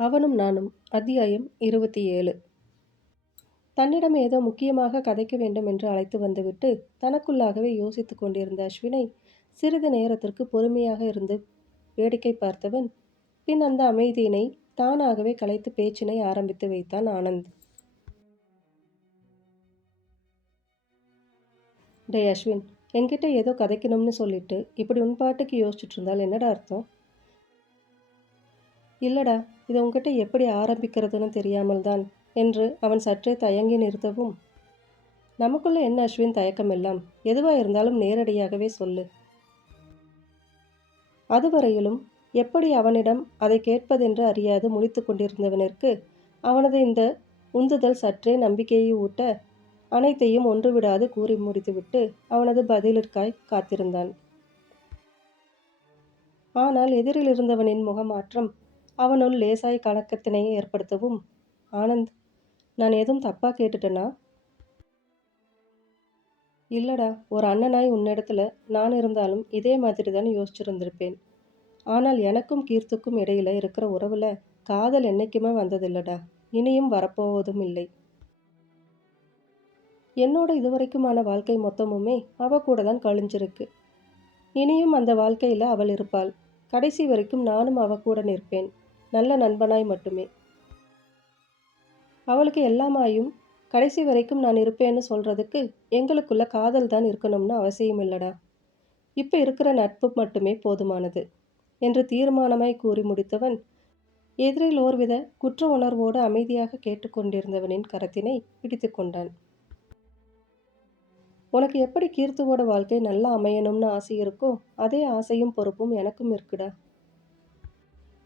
அவனும் நானும். அத்தியாயம் இருபத்தி ஏழு. தன்னிடம் ஏதோ முக்கியமாக கதைக்க வேண்டும் என்று அழைத்து வந்துவிட்டு தனக்குள்ளாகவே யோசித்துக் கொண்டிருந்த அஸ்வினை சிறிது நேரத்திற்கு பொறுமையாக இருந்து வேடிக்கை பார்த்தவன் பின் அந்த அமைதியினை தானாகவே கலைத்து பேச்சினை ஆரம்பித்து வைத்தான் ஆனந்த். டே அஸ்வின் என்கிட்ட ஏதோ கதைக்கணும்னு சொல்லிட்டு இப்படி உன் பாட்டுக்கு யோசிச்சுட்டு இருந்தால் என்னடா அர்த்தம்? இல்லடா இது உங்ககிட்ட எப்படி ஆரம்பிக்கிறதுன்னு தெரியாமல் தான் என்று அவன் சற்றே தயங்கி நிறுத்தவும். நமக்குள்ள என்ன அஸ்வின் தயக்கம் எல்லாம்? எதுவாக இருந்தாலும் நேரடியாகவே சொல்லு. அதுவரையிலும் எப்படி அவனிடம் அதை கேட்பதென்று அறியாது முடித்து கொண்டிருந்தவனிற்கு அவனது இந்த உந்துதல் சற்றே நம்பிக்கையை ஊட்ட அனைத்தையும் ஒன்றுவிடாது கூறி முடித்துவிட்டு அவனது பதிலிற்காய் காத்திருந்தான். ஆனால் எதிரில் இருந்தவனின் முகமாற்றம் அவனுள் லேசாய் கலக்கத்தினை ஏற்படுத்தவும் ஆனந்த் நான் எதுவும் தப்பாக கேட்டுட்டேனா? இல்லடா ஒரு அண்ணனாய் உன்னிடத்துல நான் இருந்தாலும் இதே மாதிரி தான் யோசிச்சிருந்திருப்பேன். ஆனால் எனக்கும் கீர்த்துக்கும் இடையில் இருக்கிற உறவில் காதல் என்னைக்குமே வந்ததில்லடா. இனியும் வரப்போவதும் இல்லை. என்னோட இதுவரைக்குமான வாழ்க்கை மொத்தமுமே அவ கூட தான் கழிஞ்சிருக்கு. இனியும் அந்த வாழ்க்கையில் அவள் இருப்பாள். கடைசி வரைக்கும் நானும் அவ கூட நிற்பேன். நல்ல நண்பனாய் மட்டுமே. அவளுக்கு எல்லாமாயும் கடைசி வரைக்கும் நான் இருப்பேன்னு சொல்கிறதுக்கு எங்களுக்குள்ள காதல் தான் இருக்கணும்னு அவசியம் இல்லடா இப்போ இருக்கிற நட்பு மட்டுமே போதுமானது என்று தீர்மானமாய் கூறி முடித்தவன் எதிரில் ஓர்வித குற்ற உணர்வோடு அமைதியாக கேட்டுக்கொண்டிருந்தவனின் கரத்தினை பிடித்து கொண்டான். உனக்கு எப்படி கீர்த்துவோட வாழ்க்கை நல்லா அமையணும்னு ஆசை இருக்கோ அதே ஆசையும் பொறுப்பும் எனக்கும் இருக்குடா.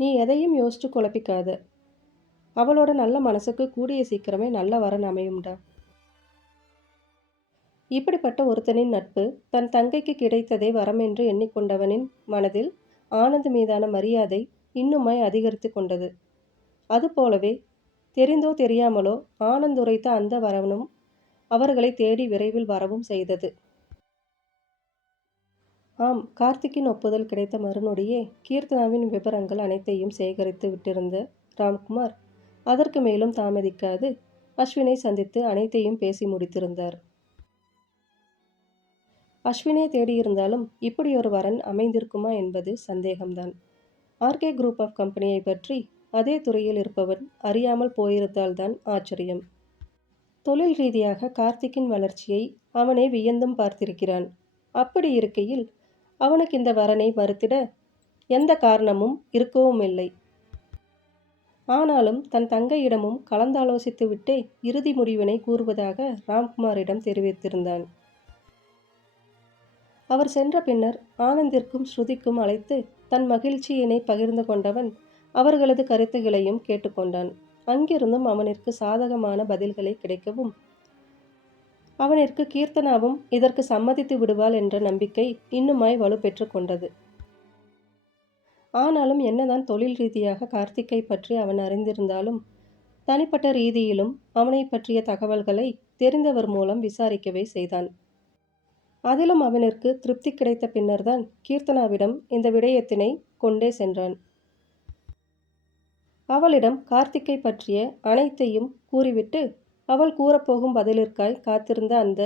நீ எதையும் யோசிச்சு குழப்பிக்காத. அவளோட நல்ல மனசுக்கு கூடிய சீக்கிரமே நல்ல வரன் அமையும்டா. இப்படிப்பட்ட ஒருத்தனின் நட்பு தன் தங்கைக்கு கிடைத்ததே வரம் என்று எண்ணிக்கொண்டவனின் மனதில் ஆனந்த் மீதான மரியாதை இன்னுமாய் அதிகரித்து கொண்டது. அதுபோலவே தெரிந்தோ தெரியாமலோ ஆனந்த் உரைத்த அந்த வரவனும் அவர்களை தேடி விரைவில் வரவும் செய்தது. ஆம் கார்த்திக்கின் ஒப்புதல் கிடைத்த மறுநொடியே கீர்த்தனாவின் விவரங்கள் அனைத்தையும் சேகரித்து விட்டிருந்த ராம்குமார் அதற்கு மேலும் தாமதிக்காது அஸ்வினை சந்தித்து அனைத்தையும் பேசி முடித்திருந்தார். அஸ்வினை தேடியிருந்தாலும் இப்படி ஒரு வரன் அமைந்திருக்குமா என்பது சந்தேகம்தான். ஆர்கே குரூப் ஆஃப் கம்பெனியை பற்றி அதே துறையில் இருப்பவன் அறியாமல் போயிருந்தால்தான் ஆச்சரியம். தொழில் ரீதியாக கார்த்திக்கின் வளர்ச்சியை அவனே வியந்தும் பார்த்திருக்கிறான். அப்படி இருக்கையில் அவனுக்கு இந்த வரனை மறுத்திட எந்த காரணமும் இருக்கவும் இல்லை. ஆனாலும் தன் தங்கையிடமும் கலந்தாலோசித்துவிட்டே இறுதி முடிவினை கூறுவதாக ராம்குமாரிடம் தெரிவித்திருந்தான். அவர் சென்ற பின்னர் ஆனந்திற்கும் ஸ்ருதிக்கும் அழைத்து தன் மகிழ்ச்சியினை பகிர்ந்து கொண்டவன் அவர்களது கருத்துகளையும் கேட்டுக்கொண்டான். அங்கிருந்தும் அவனிற்கு சாதகமான பதில்களை கிடைக்கவும் அவனிற்கு கீர்த்தனாவும் இதற்கு சம்மதித்து விடுவாள் என்ற நம்பிக்கை இன்னுமாய் வலுப்பெற்று கொண்டது. ஆனாலும் என்னதான் தொழில் ரீதியாக கார்த்திக்கை பற்றி அவன் அறிந்திருந்தாலும் தனிப்பட்ட ரீதியிலும் அவனை பற்றிய தகவல்களை தெரிந்தவர் மூலம் விசாரிக்கவே செய்தான். அதிலும் அவனிற்கு திருப்தி கிடைத்த பின்னர்தான் கீர்த்தனாவிடம் இந்த விடயத்தினை கொண்டே சென்றான். அவளிடம் கார்த்திக்கை பற்றிய அனைத்தையும் கூறிவிட்டு அவள் கூறப்போகும் பதிலிற்காய் காத்திருந்த அந்த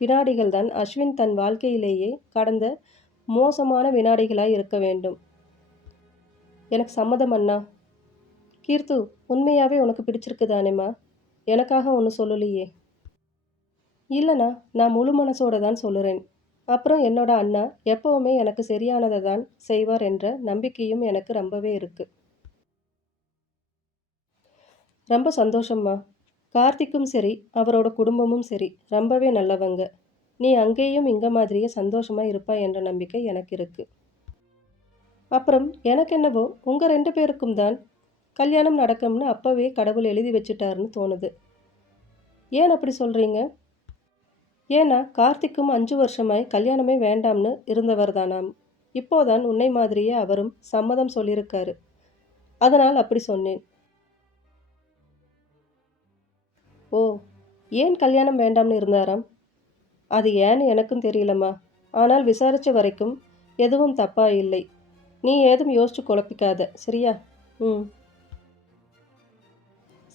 வினாடிகள்தான் அஸ்வின் தன் வாழ்க்கையிலேயே கடந்த மோசமான வினாடிகளாய் இருக்க வேண்டும். எனக்கு சம்மதம் அண்ணா. கீர்த்து உண்மையாகவே உனக்கு பிடிச்சிருக்கு தானேம்மா எனக்காக ஒன்று சொல்லலையே. இல்லைண்ணா நான் முழு மனசோட தான் சொல்லுறேன். அப்புறம் என்னோட அண்ணா எப்போவுமே எனக்கு சரியானதை தான் செய்வார் என்ற நம்பிக்கையும் எனக்கு ரொம்பவே இருக்கு. ரொம்ப சந்தோஷம்மா. கார்த்திக்கும் சரி அவரோட குடும்பமும் சரி ரொம்பவே நல்லவங்க. நீ அங்கேயும் இங்கே மாதிரியே சந்தோஷமாக இருப்பா என்ற நம்பிக்கை எனக்கு இருக்கு. அப்புறம் எனக்கு என்னவோ உங்கள் ரெண்டு பேருக்கும் தான் கல்யாணம் நடக்கும்னு அப்போவே கடவுள் எழுதி வச்சுட்டாருன்னு தோணுது. ஏன் அப்படி சொல்கிறீங்க ஏன்னா கார்த்திக்கும் அஞ்சு வருஷமாய் கல்யாணமே வேண்டாம்னு இருந்தவர் தானாம். இப்போதான் உன்னை மாதிரியே அவரும் சம்மதம் சொல்லியிருக்காரு. அதனால் அப்படி சொன்னேன். ஓ ஏன் கல்யாணம் வேண்டாம்னு இருந்தாராம்? அது ஏன்னு எனக்கும் தெரியலம்மா. ஆனால் விசாரித்த வரைக்கும் எதுவும் தப்பா இல்லை. நீ ஏதும் யோசிச்சு குழப்பிக்காத சரியா? ம்.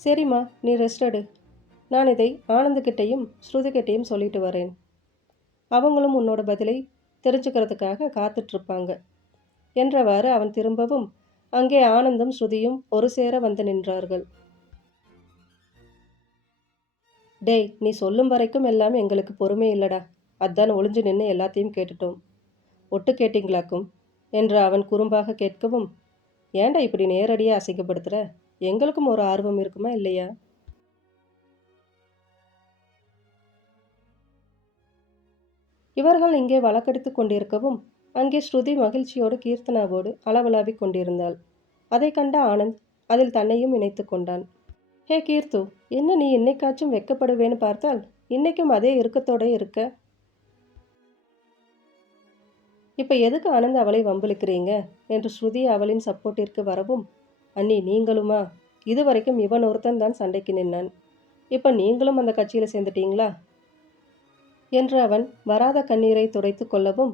சரிம்மா நீ ரெஸ்ட் எடு. நான் இதை ஆனந்துக்கிட்டையும் ஸ்ருதிக்கிட்டையும் சொல்லிட்டு வரேன். அவங்களும் உன்னோட பதிலை தெரிஞ்சுக்கிறதுக்காக காத்துட்ருப்பாங்க. என்றவாறு அவன் திரும்பவும் அங்கே ஆனந்தும் ஸ்ருதியும் ஒரு சேர வந்து நின்றார்கள். டேய் நீ சொல்லும் வரைக்கும் எல்லாமே எங்களுக்கு பொறுமை இல்லடா. அதான் ஒளிஞ்சு நின்று எல்லாத்தையும் கேட்டுட்டோம். ஒட்டு கேட்டிங்களாக்கும்? என்று அவன் குறும்பாக கேட்கவும் ஏன்டா இப்படி நேரடியாக அசிங்கப்படுத்துகிற எங்களுக்கும் ஒரு ஆர்வம் இருக்குமா இல்லையா? இவர்கள் இங்கே வழக்கெடுத்து கொண்டிருக்கவும் அங்கே ஸ்ருதி மகிழ்ச்சியோடு கீர்த்தனாவோடு அளவலாவிக் கொண்டிருந்தாள். அதை கண்ட ஆனந்த் அதில் தன்னையும் இணைத்து கொண்டான். ஹே கீர்த்து என்ன நீ என்னைக்காச்சும் வெக்கப்படுவேன்னு பார்த்தால் இன்னைக்கும் அதே இறுக்கத்தோட இருக்க? இப்போ எதுக்கு ஆனந்த் அவளை வம்பளிக்கிறீங்க என்று ஸ்ருதி அவளின் சப்போர்ட்டிற்கு வரவும் அண்ணி நீங்களுமா? இதுவரைக்கும் இவன் ஒருத்தன் தான் சண்டைக்கு நின்னான். இப்போ நீங்களும் அந்த கட்சியில் சேர்ந்துட்டீங்களா? என்று அவன் வராத கண்ணீரை துடைத்து கொள்ளவும்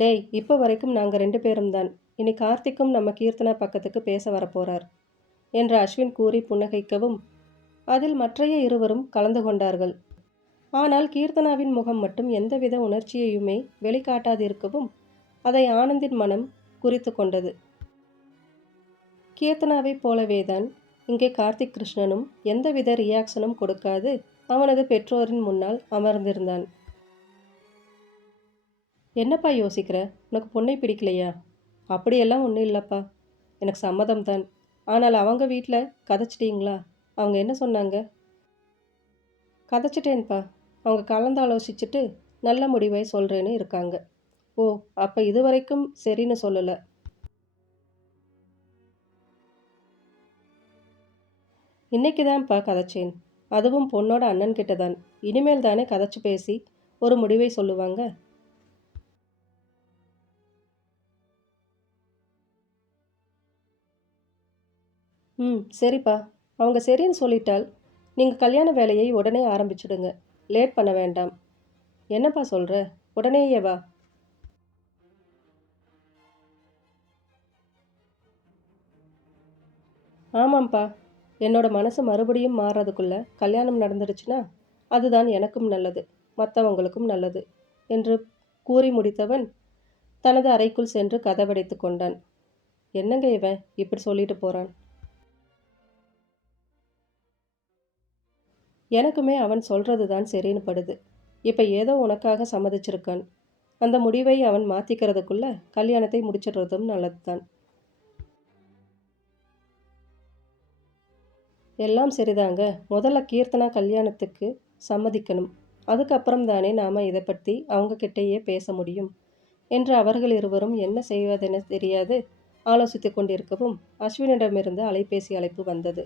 டேய் இப்போ வரைக்கும் நாங்கள் ரெண்டு பேரும் தான். இனி கார்த்திக்கும் நம்ம கீர்த்தனா பக்கத்துக்கு பேச வரப்போறார் என்று அஸ்வின் கூறி புன்னகைக்கவும் அதில் மற்றைய இருவரும் கலந்து கொண்டார்கள். ஆனால் கீர்த்தனாவின் முகம் மட்டும் எந்தவித உணர்ச்சியையுமே வெளிக்காட்டாதிருக்கவும் அதை ஆனந்தின் மனம் குறித்து கொண்டது. கீர்த்தனாவைப் போலவேதான் இங்கே கார்த்திக் கிருஷ்ணனும் எந்தவித ரியாக்ஷனும் கொடுக்காது அவனது பெற்றோரின் முன்னால் அமர்ந்திருந்தான். என்னப்பா யோசிக்கிற? உனக்கு பொண்ணை பிடிக்கலையா? அப்படியெல்லாம் ஒன்றும் இல்லைப்பா. எனக்கு சம்மதம் தான் ஆனால் அவங்க வீட்டில் கதைச்சிட்டிங்களா? அவங்க என்ன சொன்னாங்க? கதைச்சிட்டேன்ப்பா. அவங்க கலந்து ஆலோசிச்சுட்டு நல்ல முடிவை சொல்கிறேன்னு இருக்காங்க. ஓ அப்போ இது வரைக்கும் சரின்னு சொல்லலை. இன்றைக்கி தான்ப்பா கதைச்சேன். அதுவும் பொண்ணோட அண்ணன் கிட்ட தான் இனிமேல் தானே கதைச்சு பேசி ஒரு முடிவை சொல்லுவாங்க? ம் சரிப்பா. அவங்க சரின்னு சொல்லிட்டால் நீங்கள் கல்யாண வேலையை உடனே ஆரம்பிச்சிடுங்க. லேட் பண்ண வேண்டாம். என்னப்பா சொல்கிற உடனேயே வா. ஆமாம்ப்பா. என்னோட மனசு மறுபடியும் மாறுறதுக்குள்ள கல்யாணம் நடந்துடுச்சுன்னா அதுதான் எனக்கும் நல்லது மற்றவங்களுக்கும் நல்லது என்று கூறி முடித்தவன் தனது அறைக்குள் சென்று கதவடைத்து கொண்டான். என்னங்க இவன்? இப்படி சொல்லிட்டு போகிறான் எனக்குமே அவன் சொல்கிறது தான் சரின்னு படுது. இப்போ ஏதோ உனக்காக சம்மதிச்சிருக்கான். அந்த முடிவை அவன் மாற்றிக்கிறதுக்குள்ளே கல்யாணத்தை முடிச்சிடுறதும் நல்லது தான் எல்லாம் சரிதாங்க. முதல்ல கீர்த்தனா கல்யாணத்துக்கு சம்மதிக்கணும். அதுக்கப்புறம் தானே நாம் இதை பற்றி அவங்கக்கிட்டேயே பேச முடியும். என்று அவர்கள் இருவரும் என்ன செய்வதென தெரியாது. ஆலோசித்து கொண்டிருக்கவும் அஸ்வினிடமிருந்து அலைபேசி அழைப்பு வந்தது.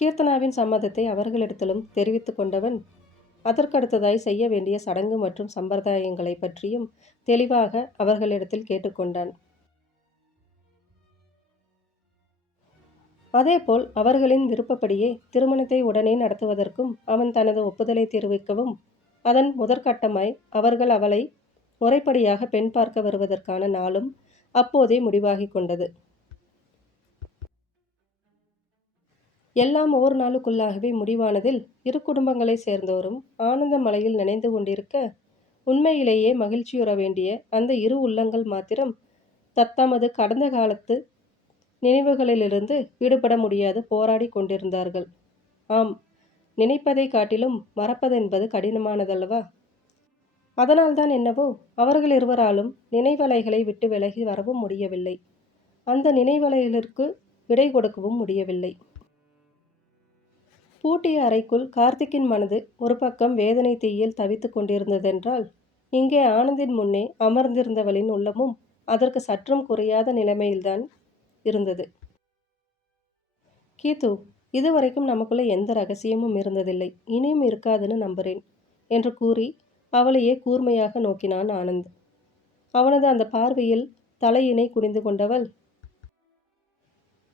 கீர்த்தனாவின் சம்மதத்தை அவர்களிடத்திலும் தெரிவித்து கொண்டவன் அதற்கடுத்ததாய் செய்ய வேண்டிய சடங்கு மற்றும் சம்பிரதாயங்களை பற்றியும் தெளிவாக அவர்களிடத்தில் கேட்டுக்கொண்டான். அதேபோல் அவர்களின் விருப்பப்படியே திருமணத்தை உடனே நடத்துவதற்கும் அவன் தனது ஒப்புதலை தெரிவிக்கவும் அதன் முதற்கட்டமாய் அவர்கள் அவளை முறைப்படியாக பெண் பார்க்க வருவதற்கான நாளும் அப்போதே முடிவாகி கொண்டது. எல்லாம் ஓர் நாளுக்குள்ளாகவே முடிவானதில் இரு குடும்பங்களை சேர்ந்தோரும் ஆனந்த மலையில் நினைந்து கொண்டிருக்க உண்மையிலேயே மகிழ்ச்சியுற வேண்டிய அந்த இரு உள்ளங்கள் மாத்திரம் தத்தமது கடந்த காலத்து நினைவுகளிலிருந்து விடுபட முடியாது போராடி கொண்டிருந்தார்கள். ஆம் நினைப்பதை காட்டிலும் மறப்பதென்பது கடினமானதல்லவா? அதனால்தான் என்னவோ அவர்கள் இருவராலும் நினைவலைகளை விட்டு விலகி வரவும் முடியவில்லை. அந்த நினைவலைகளுக்கு விடை கொடுக்கவும் முடியவில்லை. பூட்டிய அறைக்குள் கார்த்திக்கின் மனது ஒரு பக்கம் வேதனை தீயில் தவித்து கொண்டிருந்ததென்றால் இங்கே ஆனந்தின் முன்னே அமர்ந்திருந்தவளின் உள்ளமும் அதற்கு சற்றும் குறையாத நிலைமையில்தான் இருந்தது. கீத்து இதுவரைக்கும் நமக்குள்ள எந்த ரகசியமும் இருந்ததில்லை. இனியும் இருக்காதுன்னு நம்புறேன் என்று கூறி அவளையே கூர்மையாக நோக்கினான் ஆனந்த். அவனது அந்த பார்வையில் தலையினை குனிந்து கொண்டவள்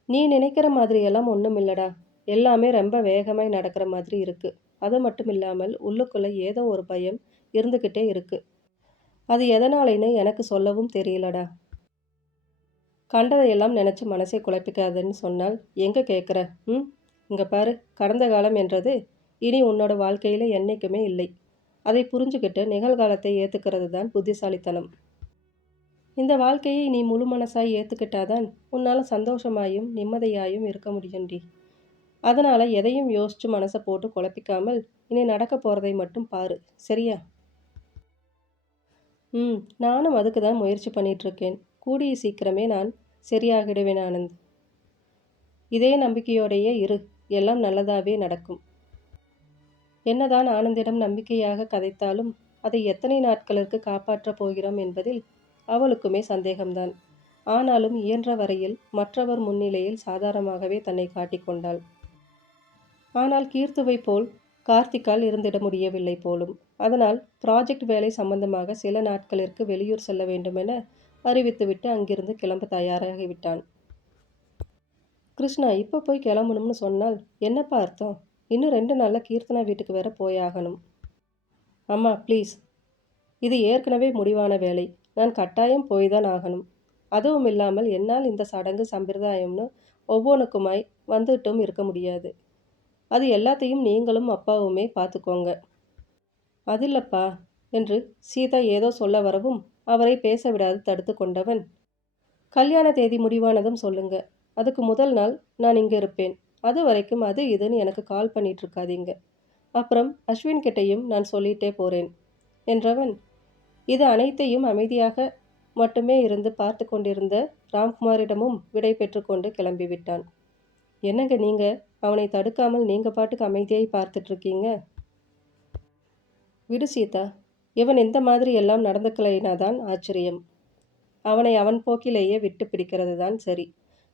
நீ நினைக்கிற மாதிரியெல்லாம் ஒன்றும் இல்லடா எல்லாமே ரொம்ப வேகமாய் நடக்கிற மாதிரி இருக்கு. அது மட்டும் இல்லாமல் உள்ளுக்குள்ள ஏதோ ஒரு பயம் இருந்துக்கிட்டே இருக்கு. அது எதனாலேன்னு எனக்கு சொல்லவும் தெரியலடா. கண்டதையெல்லாம் நினச்சி மனசை குழப்பிக்காதன்னு சொன்னால் எங்கே கேட்குற ம்? இங்கே பாரு கடந்த காலம் என்றது? இனி உன்னோட வாழ்க்கையில் என்றைக்குமே இல்லை. அதை புரிஞ்சுக்கிட்டு நிகழ்காலத்தை ஏற்றுக்கிறது தான் புத்திசாலித்தனம். இந்த வாழ்க்கையை நீ முழு மனசாய் ஏற்றுக்கிட்டாதான் உன்னால் சந்தோஷமாயும் நிம்மதியாயும் இருக்க முடியும்டி. அதனால் எதையும் யோசித்து மனசை போட்டு குழப்பிக்காமல் இனி நடக்க போகிறதை மட்டும் பாரு சரியா? ம் நானும் அதுக்கு தான் முயற்சி பண்ணிகிட்ருக்கேன் கூடிய சீக்கிரமே நான் சரியாகிடுவேன் ஆனந்த். இதே நம்பிக்கையோடையே இரு எல்லாம் நல்லதாகவே நடக்கும். என்னதான் ஆனந்திடம் நம்பிக்கையாக கதைத்தாலும் அதை எத்தனை நாட்களுக்கு காப்பாற்றப் போகிறோம் என்பதில் அவளுக்குமே சந்தேகம்தான். ஆனாலும் இயன்ற வரையில் மற்றவர் முன்னிலையில் சாதாரணமாகவே தன்னை காட்டிக்கொண்டாள் ஆனால் கீர்த்துவை போல் கார்த்திக்கால் இருந்திட முடியவில்லை போலும். அதனால் ப்ராஜெக்ட் வேலை சம்பந்தமாக சில நாட்களிற்கு வெளியூர் செல்ல வேண்டுமென அறிவித்துவிட்டு அங்கிருந்து கிளம்ப தயாராகிவிட்டான். கிருஷ்ணா இப்போ போய் கிளம்பணும்னு சொன்னால் என்னப்பா அர்த்தம்? இன்னும் ரெண்டு நாளில் கீர்த்தனா வீட்டுக்கு வேற போயாகணும் அம்மா ப்ளீஸ் இது ஏற்கனவே முடிவான வேலை. நான் கட்டாயம் போய் தான் ஆகணும். அதுவும் இல்லாமல் என்னால் இந்த சடங்கு சம்பிரதாயம்னு ஒவ்வொன்றுக்குமாய் வந்துட்டும் இருக்க முடியாது. அது எல்லாத்தையும் நீங்களும் அப்பாவுமே பார்த்துக்கோங்க. அதில்லப்பா என்று சீதா ஏதோ சொல்ல வரவும் அவரை பேச விடாது தடுத்து கொண்டவன். கல்யாண தேதி முடிவானதும் சொல்லுங்க. அதுக்கு முதல் நாள் நான் இங்கே இருப்பேன். அது வரைக்கும் அது இதுன்னு எனக்கு கால் பண்ணிட்டு இருக்காதீங்க அப்புறம் அஸ்வின் கிட்டையும் நான் சொல்லிட்டே போகிறேன் என்றவன். இது அனைத்தையும் அமைதியாக மட்டுமே இருந்து பார்த்து கொண்டிருந்த ராம்குமாரிடமும் விடை பெற்றுக்கொண்டு கிளம்பிவிட்டான். என்னங்க நீங்கள் அவனை தடுக்காமல் நீங்கள் பாட்டுக்கு அமைதியாய் பார்த்துட்ருக்கீங்க? விடு சீதா இவன் இந்த மாதிரி எல்லாம் நடந்துக்கலைனாதான் ஆச்சரியம். அவனை அவன் போக்கிலேயே விட்டு பிடிக்கிறது தான் சரி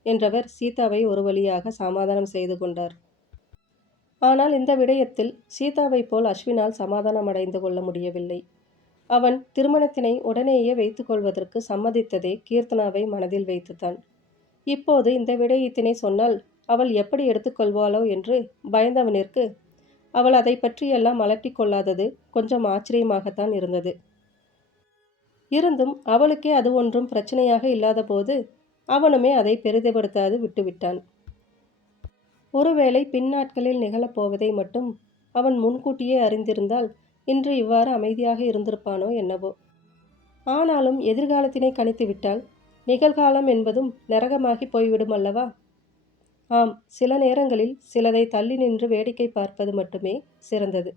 என்றவர் சீதாவை ஒரு வழியாக சமாதானம் செய்து கொண்டார். ஆனால் இந்த விடயத்தில் சீதாவை போல் அஸ்வினால் சமாதானம் அடைந்து கொள்ள முடியவில்லை. அவன் திருமணத்தினை உடனேயே வைத்துக்கொள்வதற்கு சம்மதித்ததே கீர்த்தனாவை மனதில் வைத்துத்தான். இப்போது இந்த விடயத்தினை சொன்னால் அவள் எப்படி எடுத்துக்கொள்வாளோ என்று பயந்தவனிற்கு அவள் அதை பற்றியெல்லாம் அலட்டி கொள்ளாதது கொஞ்சம் ஆச்சரியமாகத்தான் இருந்தது. இருந்தும் அவளுக்கே அது ஒன்றும் பிரச்சனையாக இல்லாத போது அவனுமே அதை பெரிதப்படுத்தாது விட்டுவிட்டான். ஒருவேளை பின்னாட்களில் நிகழப்போவதை மட்டும் அவன் முன்கூட்டியே அறிந்திருந்தால் இன்று இவ்வாறு அமைதியாக இருந்திருப்பானோ என்னவோ. ஆனாலும் எதிர்காலத்தினை கணித்துவிட்டால் நிகழ்காலம் என்பதும் நரகமாகி போய்விடும் அல்லவா? ஆம் சில நேரங்களில் சிலதை தள்ளி நின்று வேடிக்கை பார்ப்பது மட்டுமே சிறந்தது.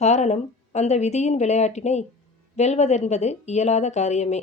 காரணம் அந்த விதியின் விளையாட்டினை வெல்வதென்பது இயலாத காரியமே.